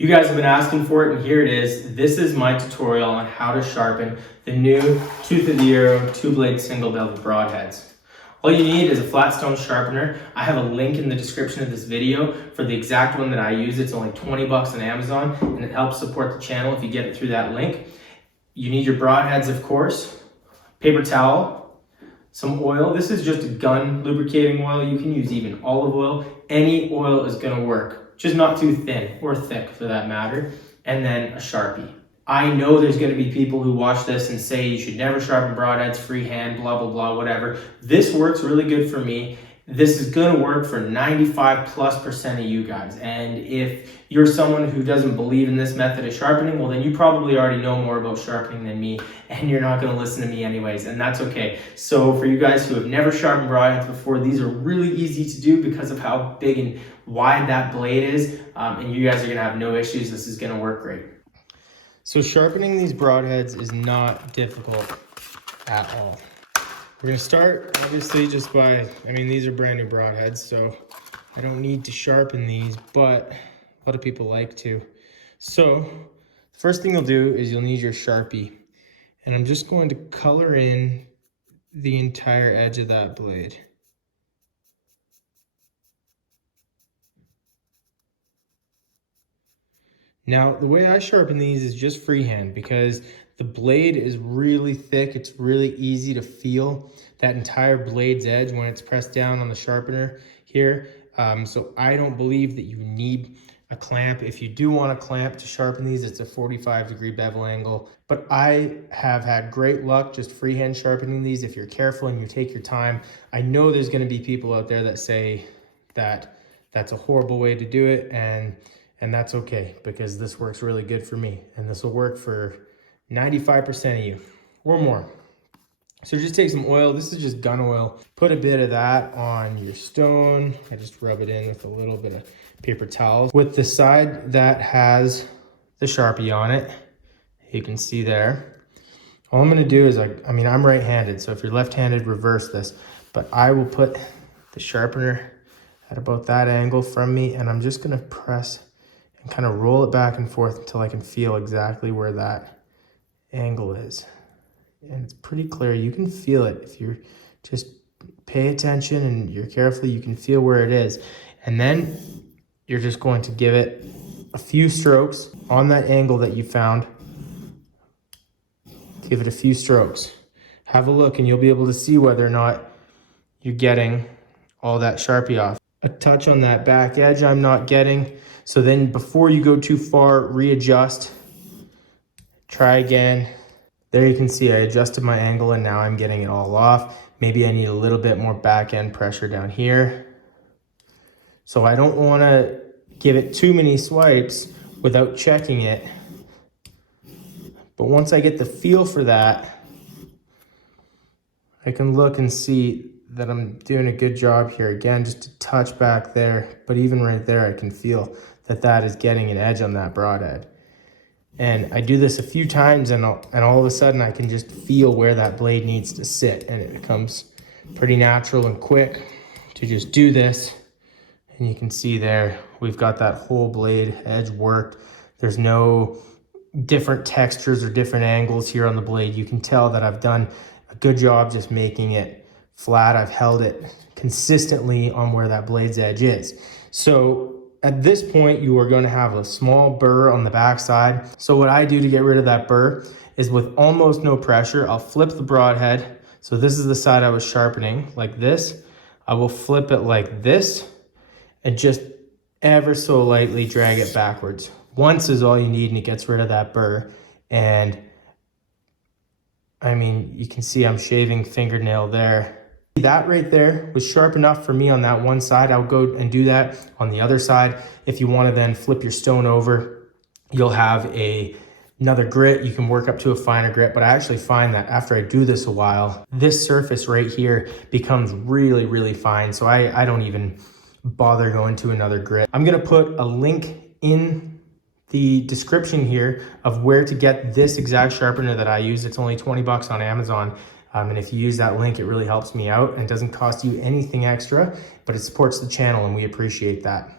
You guys have been asking for it, and here it is. This is my tutorial on how to sharpen the new Tooth of the Euro 2-blade single bevel broadheads. All you need is a flat stone sharpener. I have a link in the description of this video for the exact one that I use. It's only 20 bucks on Amazon, and it helps support the channel if you get it through that link. You need your broadheads, of course, paper towel, some oil. This is just a gun lubricating oil. You can use even olive oil. Any oil is gonna work. Just not too thin or thick for that matter, and then a Sharpie. I know there's gonna be people who watch this and say you should never sharpen broadheads freehand, blah, blah, blah, whatever. This works really good for me. This is gonna work for 95+% of you guys. And if you're someone who doesn't believe in this method of sharpening, well then you probably already know more about sharpening than me, and you're not gonna listen to me anyways, and that's okay. So for you guys who have never sharpened broadheads before, these are really easy to do because of how big and wide that blade is, and you guys are gonna have no issues. This is gonna work great. So sharpening these broadheads is not difficult at all. We're gonna start obviously just by, these are brand new broadheads, so I don't need to sharpen these, but a lot of people like to. So the first thing you'll do is you'll need your Sharpie, and I'm just going to color in the entire edge of that blade. Now, the way I sharpen these is just freehand because the blade is really thick. It's really easy to feel that entire blade's edge when it's pressed down on the sharpener here. So I don't believe that you need a clamp. If you do want a clamp to sharpen these, it's a 45-degree bevel angle. But I have had great luck just freehand sharpening these if you're careful and you take your time. I know there's gonna be people out there that say that that's a horrible way to do it, and that's okay, because this works really good for me, and this will work for 95% of you or more. So just take some oil. This is just gun oil. Put a bit of that on your stone. I just rub it in with a little bit of paper towel. With the side that has the Sharpie on it, you can see there. All I'm gonna do is, I'm right-handed, so if you're left-handed, reverse this. But I will put the sharpener at about that angle from me, and I'm just gonna press and kind of roll it back and forth until I can feel exactly where that angle is. And it's pretty clear. You can feel it. If you just pay attention and you're careful, you can feel where it is. And then you're just going to give it a few strokes on that angle that you found. Give it a few strokes. Have a look and you'll be able to see whether or not you're getting all that Sharpie off. A touch on that back edge I'm not getting. So then before you go too far, readjust, try again. There you can see I adjusted my angle and now I'm getting it all off. Maybe I need a little bit more back end pressure down here. So I don't want to give it too many swipes without checking it. But once I get the feel for that, I can look and see that I'm doing a good job here. Again, just a touch back there, but even right there, I can feel that that is getting an edge on that broadhead. And I do this a few times and all of a sudden I can just feel where that blade needs to sit, and it becomes pretty natural and quick to just do this. And you can see there, we've got that whole blade edge worked. There's no different textures or different angles here on the blade. You can tell that I've done a good job just making it flat. I've held it consistently on where that blade's edge is. So at this point, you are going to have a small burr on the back side. So what I do to get rid of that burr is, with almost no pressure, I'll flip the broadhead. So this is the side I was sharpening, like this. I will flip it like this and just ever so lightly drag it backwards. Once is all you need, and it gets rid of that burr. And you can see I'm shaving fingernail there. That right there was sharp enough for me on that one side. I'll go and do that on the other side. If you want to then flip your stone over, you'll have another grit. You can work up to a finer grit, but I actually find that after I do this a while, this surface right here becomes really, really fine. So I don't even bother going to another grit. I'm gonna put a link in the description here of where to get this exact sharpener that I use. It's only 20 bucks on Amazon. And if you use that link, it really helps me out and doesn't cost you anything extra, but it supports the channel and we appreciate that.